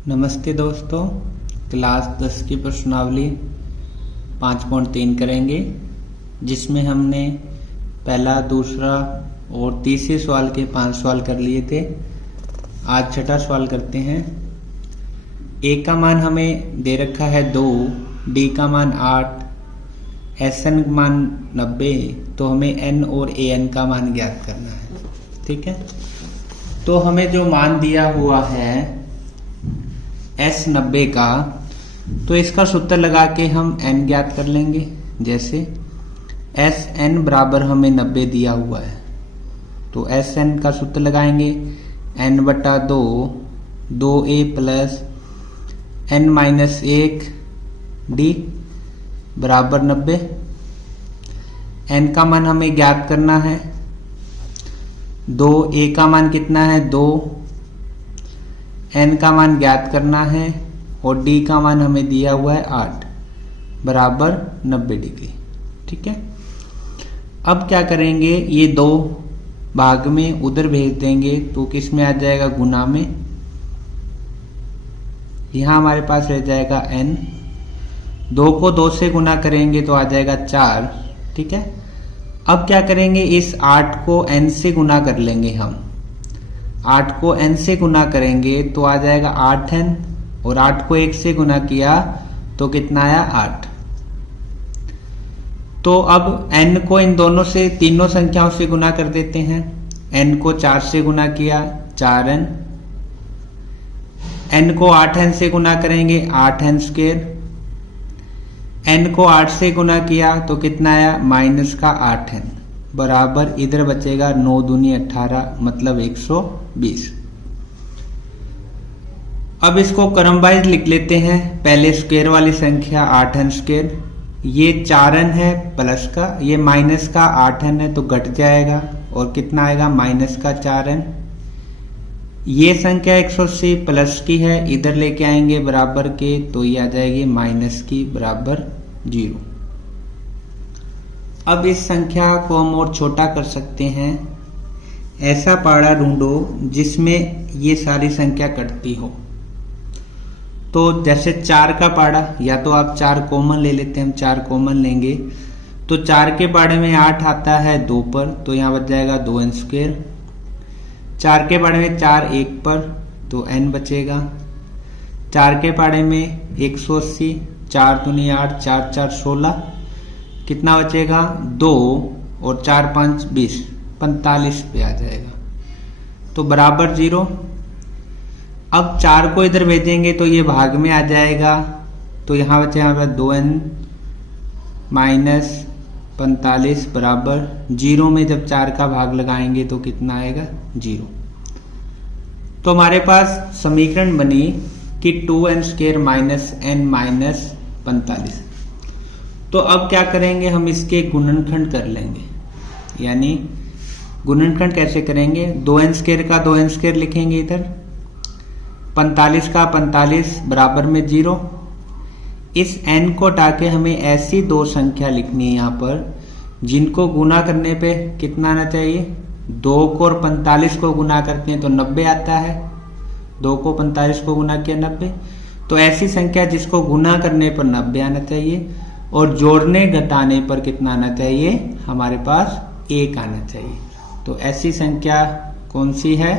नमस्ते दोस्तों, क्लास 10 की प्रश्नावली 5.3 करेंगे, जिसमें हमने पहला, दूसरा और तीसरे सवाल के 5 सवाल कर लिए थे। आज छठा सवाल करते हैं। ए का मान हमें दे रखा है 2, डी का मान 8, एस एन मान 90, तो हमें एन और ए एन का मान ज्ञात करना है। ठीक है, तो हमें जो मान दिया हुआ है एस 90 का, तो इसका सूत्र लगा के हम एन ज्ञात कर लेंगे। जैसे एस एन बराबर हमें 90 दिया हुआ है, तो एस एन का सूत्र लगाएंगे एन बटा 2, 2a plus N minus 1 D बराबर 90। एन का मान हमें ज्ञात करना है, 2a का मान कितना है 2, एन का मान ज्ञात करना है और डी का मान हमें दिया हुआ है 8 बराबर 90 डिग्री। ठीक है, अब क्या करेंगे, ये 2 भाग में उधर भेज देंगे तो किस में आ जाएगा, गुना में। यहां हमारे पास रह जाएगा n, 2 को 2 से गुना करेंगे तो आ जाएगा 4। ठीक है, अब क्या करेंगे, इस 8 को n से गुना कर लेंगे हम। 8 को n से गुना करेंगे तो आ जाएगा 8n, और 8 को 1 से गुना किया तो कितना आया 8। तो अब n को इन दोनों से, तीनों संख्याओं से गुना कर देते हैं। n को 4 से गुना किया 4n, n को 8n से गुना करेंगे 8n स्क्वायर, n को 8 से गुना किया तो कितना आया माइनस का 8n बराबर, इधर बचेगा 9 दूनी 18 मतलब 120। अब इसको क्रम वाइज लिख लेते हैं। पहले स्क्वायर वाली संख्या 8n स्क्वायर, ये 4n है प्लस का, ये माइनस का 8n है तो घट जाएगा और कितना आएगा माइनस का 4n। ये संख्या 180 प्लस की है, इधर लेके आएंगे बराबर के तो ये आ जाएगी माइनस की बराबर 0। अब इस संख्या को हम और छोटा कर सकते हैं। ऐसा पाड़ा ढूंढो जिसमें ये सारी संख्या कटती हो। तो जैसे 4 का पाड़ा, या तो आप 4 कॉमन ले लेते हैं, हम 4 कॉमन लेंगे तो 4 के पाड़े में 8 आता है 2 पर, तो यहाँ बच जाएगा 2n स्क्वायर। 4 के पाड़े में 4 1 पर तो n बचेगा। 4 के पाड़े में 180, 4 दूनी 8, 4 4 16, कितना बचेगा 2, और 4 5 20, 45 पे आ जाएगा तो बराबर 0। अब 4 को इधर भेजेंगे तो ये भाग में आ जाएगा, तो यहाँ बचेगा 2n माइनस 45 बराबर 0 में जब 4 का भाग लगाएंगे तो कितना आएगा 0। तो हमारे पास समीकरण बनी कि 2n square minus n minus 45। तो अब क्या करेंगे, हम इसके गुणनखंड कर लेंगे। यानी गुणनखंड कैसे करेंगे, 2n स्क्वायर का 2n स्क्वायर लिखेंगे इधर, 45 का 45 बराबर में 0। इस n को हटा के हमें ऐसी 2 संख्या लिखनी है यहाँ पर जिनको गुना करने पे कितना आना चाहिए, 2 को और 45 को गुना करते हैं तो 90 आता है। 2 को 45 को गुना किया 90, तो ऐसी संख्या जिसको गुना करने पर 90 आना चाहिए और जोड़ने घटाने पर कितना आना चाहिए, हमारे पास 1 आना चाहिए। तो ऐसी संख्या कौन सी है,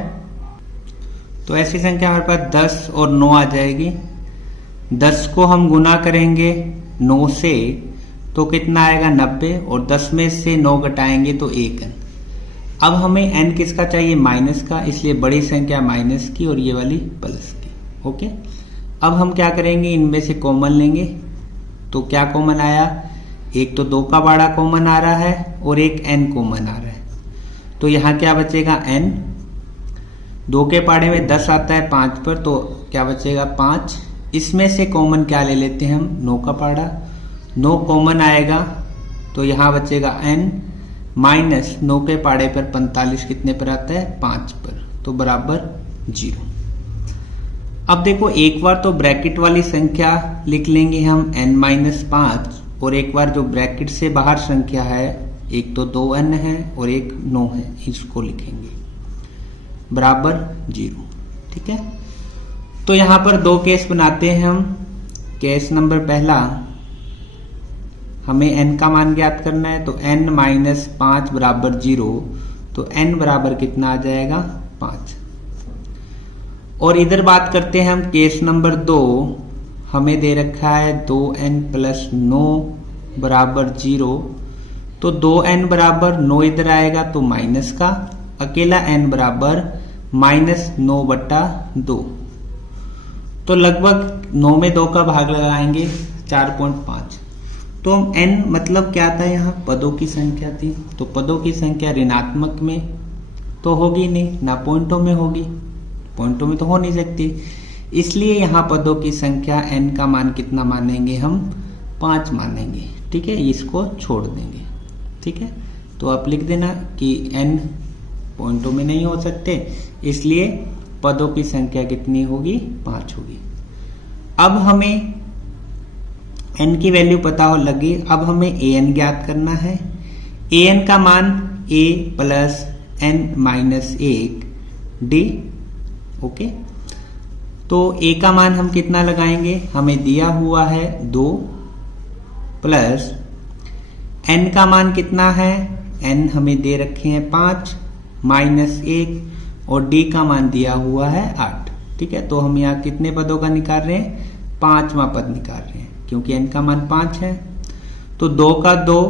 तो ऐसी संख्या हमारे पास 10 और 9 आ जाएगी। 10 को हम गुना करेंगे 9 से तो कितना आएगा 90, और 10 में से 9 घटाएंगे तो 1n। अब हमें n किसका चाहिए, माइनस का, इसलिए बड़ी संख्या माइनस की और ये वाली प्लस की। ओके, अब हम क्या करेंगे, इनमें से कॉमन लेंगे। तो क्या कॉमन आया, एक तो 2 का पाड़ा कॉमन आ रहा है और एक n कॉमन आ रहा है, तो यहाँ क्या बचेगा n। 2 के पाड़े में 10 आता है 5 पर, तो क्या बचेगा 5। इसमें से कॉमन क्या ले लेते हैं हम, 9 का पाड़ा, 9 कॉमन आएगा तो यहाँ बचेगा n माइनस 9 के पाड़े पर 45 कितने पर आता है 5 पर, तो बराबर 0। अब देखो, एक बार तो ब्रैकेट वाली संख्या लिख लेंगे हम n माइनस 5, और एक बार जो ब्रैकेट से बाहर संख्या है, एक तो 2n है और एक 9 है, इसको लिखेंगे बराबर 0। ठीक है, तो यहां पर दो केस बनाते हैं हम। केस नंबर पहला, हमें n का मान ज्ञात करना है, तो n माइनस 5 बराबर 0, तो n बराबर कितना आ जाएगा 5। और इधर बात करते हैं हम केस नंबर 2, हमें दे रखा है 2n प्लस 9 बराबर 0, तो 2n बराबर 9 इधर आएगा तो माइनस का, अकेला n बराबर माइनस 9 बटा 2, तो लगभग 9 में 2 का भाग लगाएंगे 4.5। तो n मतलब क्या था, यहाँ पदों की संख्या थी, तो पदों की संख्या ऋणात्मक में तो होगी नहीं ना पॉइंटों में होगी, पॉइंटों में तो हो नहीं सकती, इसलिए यहाँ पदों की संख्या n का मान कितना मानेंगे हम 5 मानेंगे। ठीक है, इसको छोड़ देंगे। ठीक है, तो आप लिख देना कि n पॉइंटों में नहीं हो सकते, इसलिए पदों की संख्या कितनी होगी 5 होगी। अब हमें n की वैल्यू पता हो लगी, अब हमें an ज्ञात करना है। an का मान a plus n minus 1 d। Okay, तो a का मान हम कितना लगाएंगे, हमें दिया हुआ है 2 प्लस n का मान कितना है, n हमें दे रखे हैं 5 माइनस 1 और d का मान दिया हुआ है 8। ठीक है, तो हम यहाँ कितने पदों का निकाल रहे हैं, 5वां पद निकाल रहे हैं, क्योंकि n का मान 5 है। तो 2 का 2,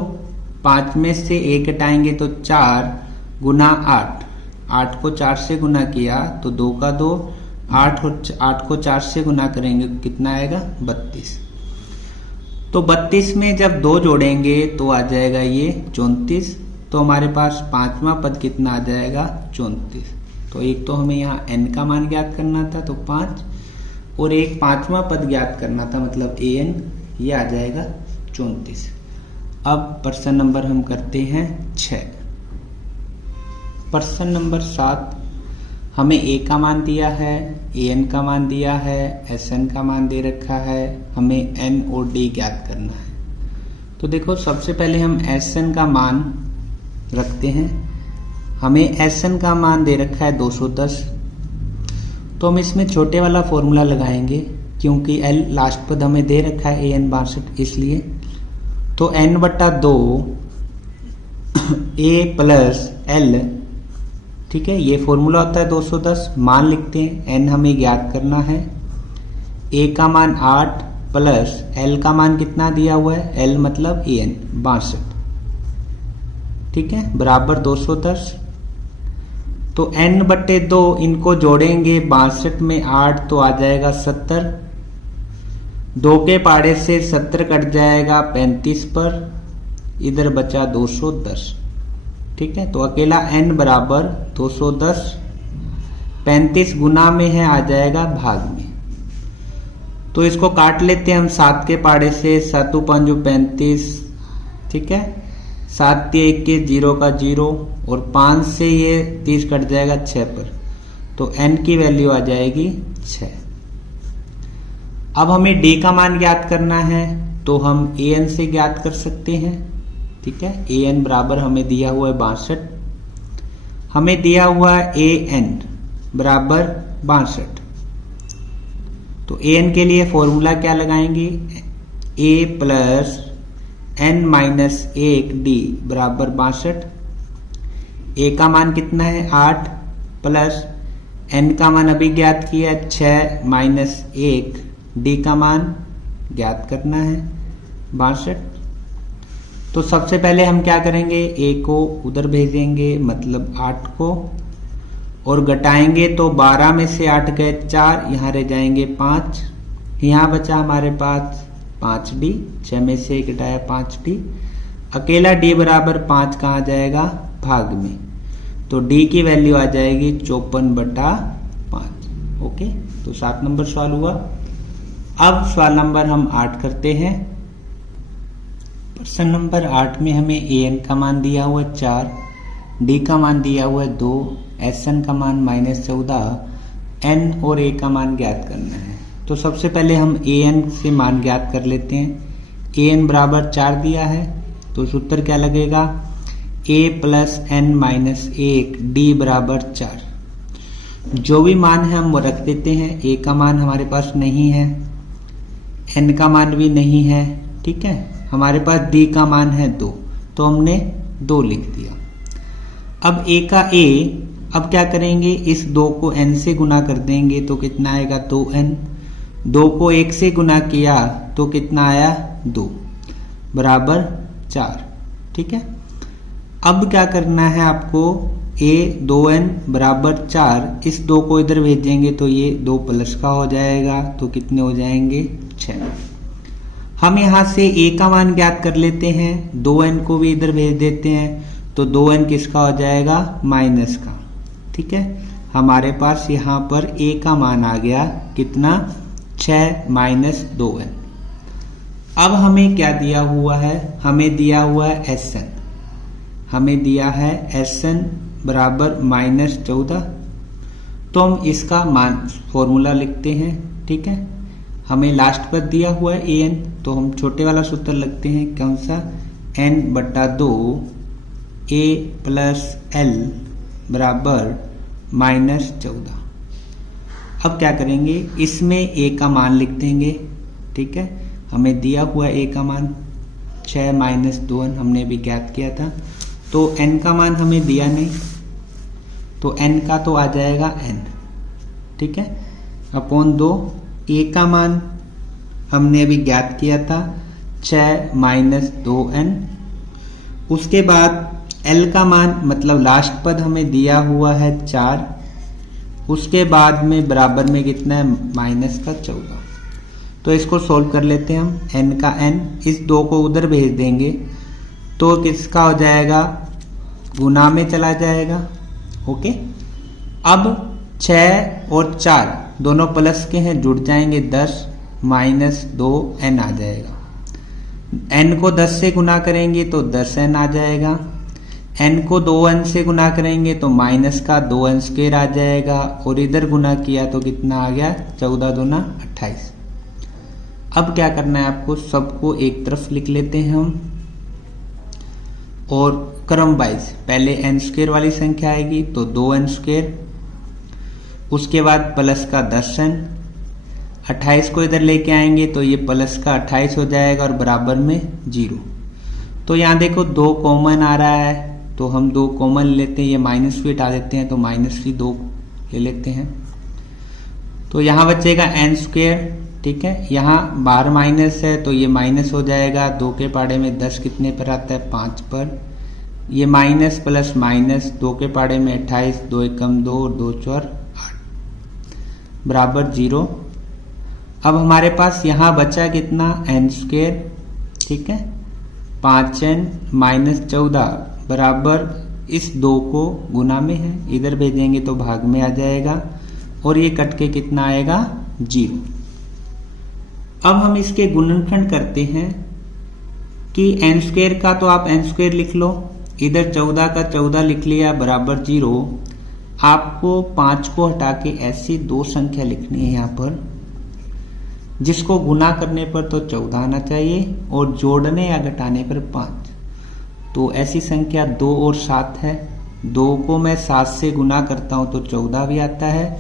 5 में से 1 हटाएंगे तो 4 गुना 8, 8 को 4 से गुना किया तो 2 का 2, 8 और 8 को 4 से गुना करेंगे कितना आएगा 32। तो 32 में जब 2 जोड़ेंगे तो आ जाएगा ये 34, तो हमारे पास 5वां पद कितना आ जाएगा 34। तो एक तो हमें यहाँ n का मान ज्ञात करना था तो 5, और एक 5वां पद ज्ञात करना था मतलब an, ये आ जाएगा 34। अब प्रश्न नंबर हम करते हैं 6। प्रश्न नंबर 7, हमें a का मान दिया है, an का मान दिया है, sn का मान दे रखा है, हमें n और d ज्ञात करना है। तो देखो सबसे पहले हम sn का मान रखते हैं, हमें sn का मान दे रखा है 210, तो हम इसमें छोटे वाला फॉर्मूला लगाएंगे क्योंकि l लास्ट पद हमें दे रखा है an 62, इसलिए तो n बटा 2 a प्लस l। ठीक है, ये फॉर्मूला होता है 210, मान लिखते हैं, n हमें ज्ञात करना है, a का मान 8 प्लस l का मान कितना दिया हुआ है, l मतलब an 62। ठीक है, बराबर 210, तो n बटे 2 इनको जोड़ेंगे 62 में 8 तो आ जाएगा 70, 2 के पाड़े से 70 कट जाएगा 35 पर, इधर बचा 210। ठीक है, तो अकेला n बराबर 210, 35 गुना में है आ जाएगा भाग में, तो इसको काट लेते हैं हम 7 के पाड़े से, 7 5 35। ठीक है, 7 1 के 0 का 0 और 5 से ये 30 कट जाएगा 6 पर, तो n की वैल्यू आ जाएगी 6। अब हमें d का मान ज्ञात करना है, तो हम an से ज्ञात कर सकते हैं। ठीक है, an बराबर हमें दिया हुआ है 62, हमें दिया हुआ है an बराबर 62, तो an के लिए फॉर्मूला क्या लगाएंगे, a plus n minus 1 d बराबर 62। a का मान कितना है 8 प्लस n का मान अभी ज्ञात किया 6 माइनस 1, d का मान ज्ञात करना है 62। तो सबसे पहले हम क्या करेंगे, a को उधर भेजेंगे मतलब 8 को, और घटाएंगे तो 12 में से 8 गए 4, यहाँ रह जाएंगे 5, यहाँ बचा हमारे पास 5d, 6 में से 1 घटाया 5d, अकेला d बराबर 5 कहाँ जाएगा भाग में, तो d की वैल्यू आ जाएगी 54 बटा 5। ओके, तो 7 नंबर सवाल हुआ। अब सवाल नंबर हम 8 करते हैं। प्रश्न नंबर 8 में हमें an का मान दिया हुआ 4, d का मान दिया हुआ 2, sn का मान -14, n और a का मान ज्ञात करना है। तो सबसे पहले हम an से मान ज्ञात कर लेते हैं। an बराबर 4 दिया है, तो सूत्र क्या लगेगा, a plus n minus 1 d बराबर 4। जो भी मान है हम वो रख देते हैं। ए का मान हमारे पास नहीं है, एन का मान भी नहीं है, ठीक है। हमारे पास डी का मान है 2, तो हमने 2 लिख दिया। अब ए का ए, अब क्या करेंगे, इस 2 को n से गुना कर देंगे तो कितना आएगा 2n। 2 को 1 से गुना किया तो कितना आया 2 बराबर 4, ठीक है। अब क्या करना है आपको, a 2n बराबर 4, इस 2 को इधर भेजेंगे तो ये 2 प्लस का हो जाएगा, तो कितने हो जाएंगे 6। हम यहाँ से a का मान ज्ञात कर लेते हैं, 2n को भी इधर भेज देते हैं तो 2n किसका हो जाएगा माइनस का, ठीक है। हमारे पास यहाँ पर a का मान आ गया कितना 6 माइनस 2n। अब हमें क्या दिया हुआ है, हमें दिया हुआ है Sn, हमें दिया है Sn बराबर -14। तो हम इसका मान फॉर्मूला लिखते हैं, ठीक है। हमें लास्ट पर दिया हुआ है an, तो हम छोटे वाला सूत्र लगते हैं, कौन सा, n/2 a प्लस l बराबर -14। अब क्या करेंगे, इसमें a का मान लिख देंगे, ठीक है। हमें दिया हुआ a का मान 6 माइनस 2n हमने भी ज्ञात किया था, तो n का मान हमें दिया नहीं, तो n का तो आ जाएगा n, ठीक है, अपॉन 2। a का मान हमने अभी ज्ञात किया था 6 माइनस 2n। उसके बाद l का मान मतलब लास्ट पद हमें दिया हुआ है 4, उसके बाद में बराबर में कितना है -14। तो इसको सोल्व कर लेते हैं हम, n का n, इस 2 को उधर भेज देंगे तो किसका हो जाएगा, गुना में चला जाएगा, ओके। अब 6 और 4 दोनों प्लस के हैं, जुड़ जाएंगे 10 माइनस 2n आ जाएगा। n को 10 से गुना करेंगे तो 10n आ जाएगा, n को 2n से गुना करेंगे तो माइनस का 2n² आ जाएगा, और इधर गुना किया तो कितना आ गया 14 दूना 28। अब क्या करना है आपको, सबको एक तरफ लिख लेते हैं हम, और क्रम वाइज पहले n² वाली संख्या आएगी तो 2n², उसके बाद प्लस का 10n, 28 को इधर लेके आएंगे तो ये प्लस का 28 हो जाएगा और बराबर में 0। तो यहाँ देखो 2 कॉमन आ रहा है, तो हम 2 कॉमन लेते हैं, ये माइनस भी हटा देते हैं तो -2 ले लेते हैं, तो यहाँ बचेगा n², ठीक है। यहाँ बाहर माइनस है तो ये माइनस हो जाएगा, 2 के पाड़े में 10 कितने पर आता है 5 पर, ये माइनस प्लस माइनस, 2 के पाड़े में 28, 2 एकम 2 और 2 चौर 8 बराबर 0। अब हमारे पास यहाँ बचा कितना n², ठीक है, 5n माइनस 14 बराबर इस 2 को गुना में है, इधर भेजेंगे तो भाग में आ जाएगा, और ये कट के कितना आएगा 0। अब हम इसके गुणनखंड करते हैं कि n² का तो आप n² लिख लो, इधर 14 का 14 लिख लिया बराबर 0। आपको 5 को हटा के ऐसी 2 संख्या लिखनी है यहाँ पर, जिसको गुना करने पर तो 14 आना चाहिए और जोड़ने या घटाने पर 5। तो ऐसी संख्या 2 और 7 है, 2 को मैं 7 से गुना करता हूँ तो 14 भी आता है,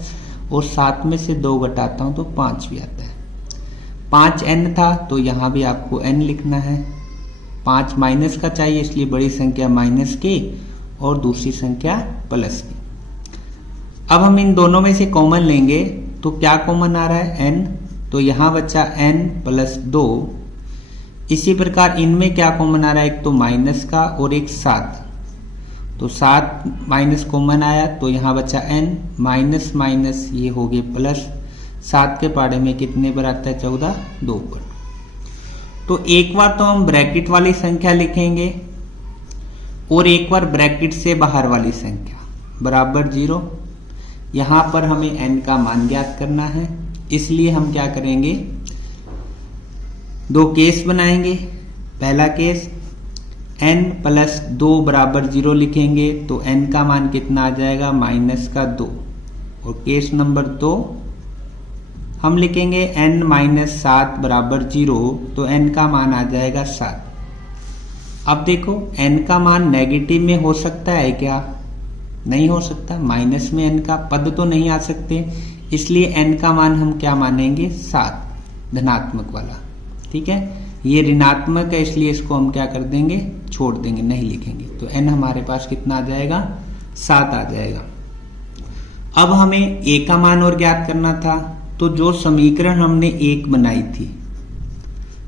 और 7 में से 2 घटाता हूँ तो 5 भी आता है। 5n था तो यहाँ भी आपको n लिखना है, 5 माइनस का चाहिए इसलिए बड़ी संख्या माइनस की और दूसरी संख्या प्लस की। अब हम इन दोनों में से कॉमन लेंगे तो क्या कॉमन आ रहा है n, तो यहाँ बचा n प्लस 2। इसी प्रकार इनमें क्या कॉमन आ रहा है, एक तो माइनस का और एक 7, तो 7 माइनस कॉमन आया तो यहाँ बचा n, माइनस माइनस ये हो गए प्लस, 7 के पाड़े में कितने पर आता है 14, 2 पर। तो एक बार तो हम ब्रैकेट वाली संख्या लिखेंगे और एक बार ब्रैकेट से बाहर वाली संख्या बराबर 0। यहाँ पर हमें n का मान ज्ञात करना है, इसलिए हम क्या करेंगे, 2 केस बनाएंगे। पहला केस n प्लस 2 बराबर 0 लिखेंगे तो n का मान कितना आ जाएगा -2, और केस नंबर 2 हम लिखेंगे n माइनस 7 बराबर 0, तो n का मान आ जाएगा 7। अब देखो n का मान नेगेटिव में हो सकता है क्या, नहीं हो सकता, माइनस में n का पद तो नहीं आ सकते, इसलिए n का मान हम क्या मानेंगे 7, धनात्मक वाला। ठीक है, ये ऋणात्मक है इसलिए इसको हम क्या कर देंगे, छोड़ देंगे, नहीं लिखेंगे। तो n हमारे पास कितना आ जाएगा, 7 आ जाएगा। अब हमें a का मान और ज्ञात करना था, तो जो समीकरण हमने 1 बनाई थी,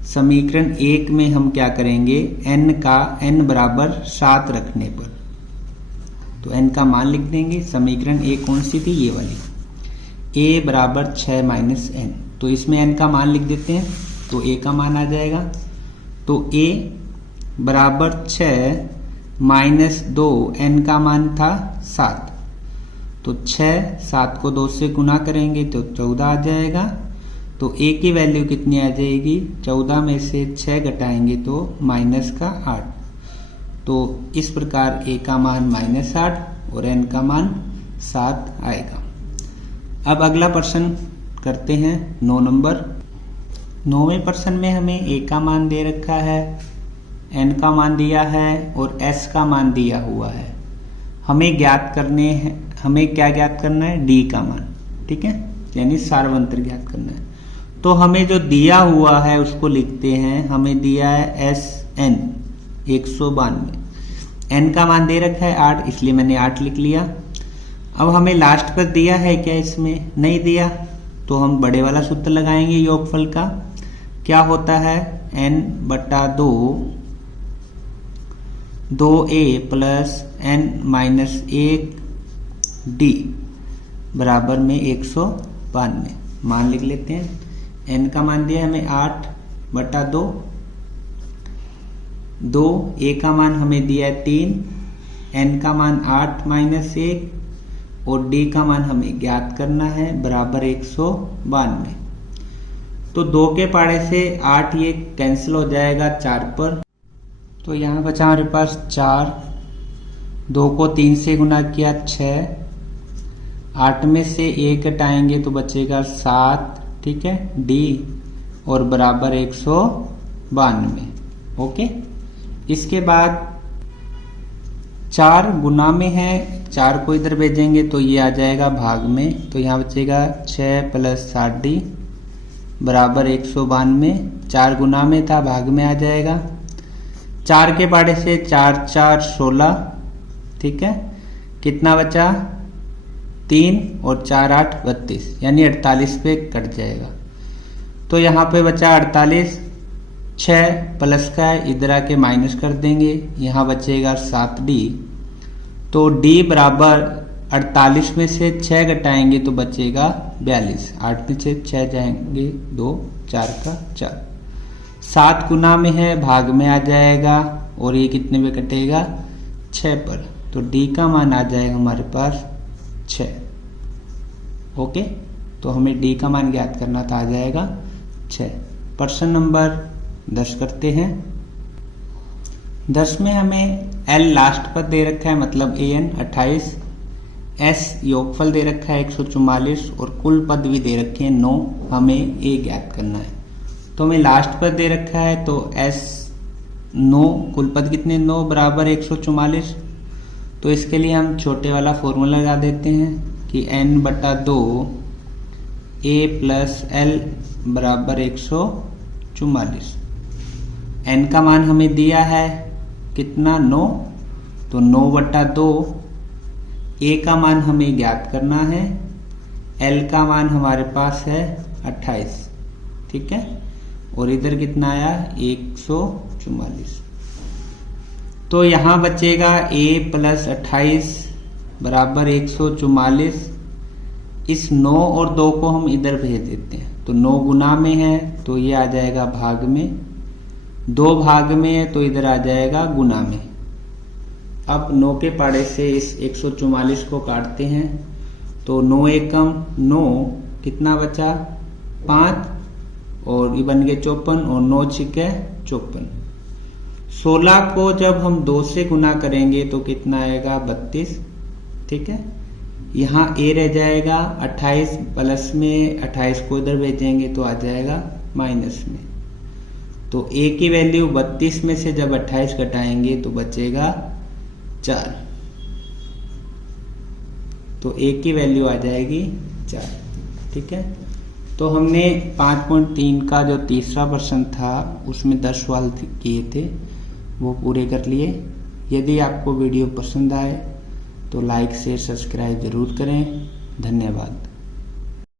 समीकरण 1 में हम क्या करेंगे, n का n बराबर 7 रखने पर तो n का मान लिख देंगे। समीकरण 1 कौन सी थी, ये वाली, a बराबर 6 माइनस n, तो इसमें n का मान लिख देते हैं, तो a का मान आ जाएगा। तो a बराबर 6 माइनस 2, n का मान था 7, तो 6, 7 को 2 से गुना करेंगे तो 14 आ जाएगा। तो a की वैल्यू कितनी आ जाएगी, 14 में से 6 घटाएंगे तो माइनस का 8, तो इस प्रकार a का मान -8 और n का मान 7 आएगा। अब अगला प्रश्न करते हैं, 9 नंबर। 9वें प्रश्न में हमें a का मान दे रखा है, n का मान दिया है और s का मान दिया हुआ है। हमें ज्ञात करने हैं, हमें क्या ज्ञात करना है, d का मान। ठीक है, यानी सार्वंतर ज्ञात करना है। तो हमें जो दिया हुआ है उसको लिखते हैं, हमें दिया है Sn 192, n का मान दे रखा है 8, इसलिए मैंने 8 लिख लिया। अब हमें लास्ट पर दिया है क्या, इसमें नहीं दिया, तो हम बड़े वाला सूत्र लगाएंगे योगफल का। क्या होता है, n/2 2a plus n minus 1d बराबर में 192, मान लिख लेते हैं। n का मान दिया हमें 8/2, 2, a का मान हमें दिया है 3, n का मान 8 माइनस 1 और d का मान हमें ज्ञात करना है, बराबर 192। तो 2 के पाड़े से 8 ये कैंसिल हो जाएगा 4 पर, तो यहाँ बचा हमारे पास 4, 2 को 3 से गुना किया 6, 8 में से 1 घटाएंगे तो बचेगा 7। ठीक है, d और बराबर 192। ओके, इसके बाद 4 गुना में है, 4 को इधर भेजेंगे तो ये आ जाएगा भाग में, तो यहाँ बचेगा 6 प्लस 7d बराबर 192। 4 गुना में था, भाग में आ जाएगा। 4 के पाड़े से 4 4 16। ठीक है, कितना बचा, 3 और 4 8 32, यानी 48 पे कट जाएगा। तो यहाँ पे बचा 48, 6 प्लस का है, इधर आके माइनस कर देंगे, यहाँ बचेगा 7d। तो d बराबर 48 में से 6 घटाएंगे तो बचेगा 42, 8 में से 6 जाएंगे 2, 4 का 4, 7 गुना में है, भाग में आ जाएगा और ये कितने पे कटेगा, 6 पर, तो d का मान आ जाएगा हमारे पास 6। ओके, तो हमें d का मान ज्ञात करना था, आ जाएगा 6। प्रश्न नंबर 10 करते हैं। 10 में हमें l लास्ट पर दे रखा है, मतलब an 28, s योगफल दे रखा है 144 और कुल पद भी दे रखे हैं 9, हमें a ज्ञात करना है। तो हमें लास्ट पर दे रखा है, तो s 9, कुल पद कितने, 9 बराबर 144। तो इसके लिए हम छोटे वाला फॉर्मूला लगा देते हैं कि n/2 a प्लस l बराबर 144। n का मान हमें दिया है कितना, 9, तो 9/2, a का मान हमें ज्ञात करना है, l का मान हमारे पास है 28। ठीक है, और इधर कितना आया, 144। तो यहाँ बचेगा a प्लस 28 बराबर 144। इस 9 और 2 को हम इधर भेज देते हैं, तो 9 गुना में है तो ये आ जाएगा भाग में, 2 भाग में है तो इधर आ जाएगा गुना में। अब 9 के पाड़े से इस 144 को काटते हैं, तो 9 एकम 9, कितना बचा, 5 और ये बन गए 54 और 9 छिके 54। 16 को जब हम 2 से गुना करेंगे तो कितना आएगा, 32। ठीक है, यहाँ a रह जाएगा 28 प्लस में, 28 को इधर भेजेंगे तो आ जाएगा माइनस में। तो a की वैल्यू 32 में से जब 28 घटाएंगे तो बचेगा 4। तो a की वैल्यू आ जाएगी 4। ठीक है, तो हमने 5.3 का जो तीसरा प्रश्न था उसमें 10 सवाल किए थे, वो पूरे कर लिए। यदि आपको वीडियो पसंद आए तो लाइक शेयर सब्सक्राइब जरूर करें। धन्यवाद।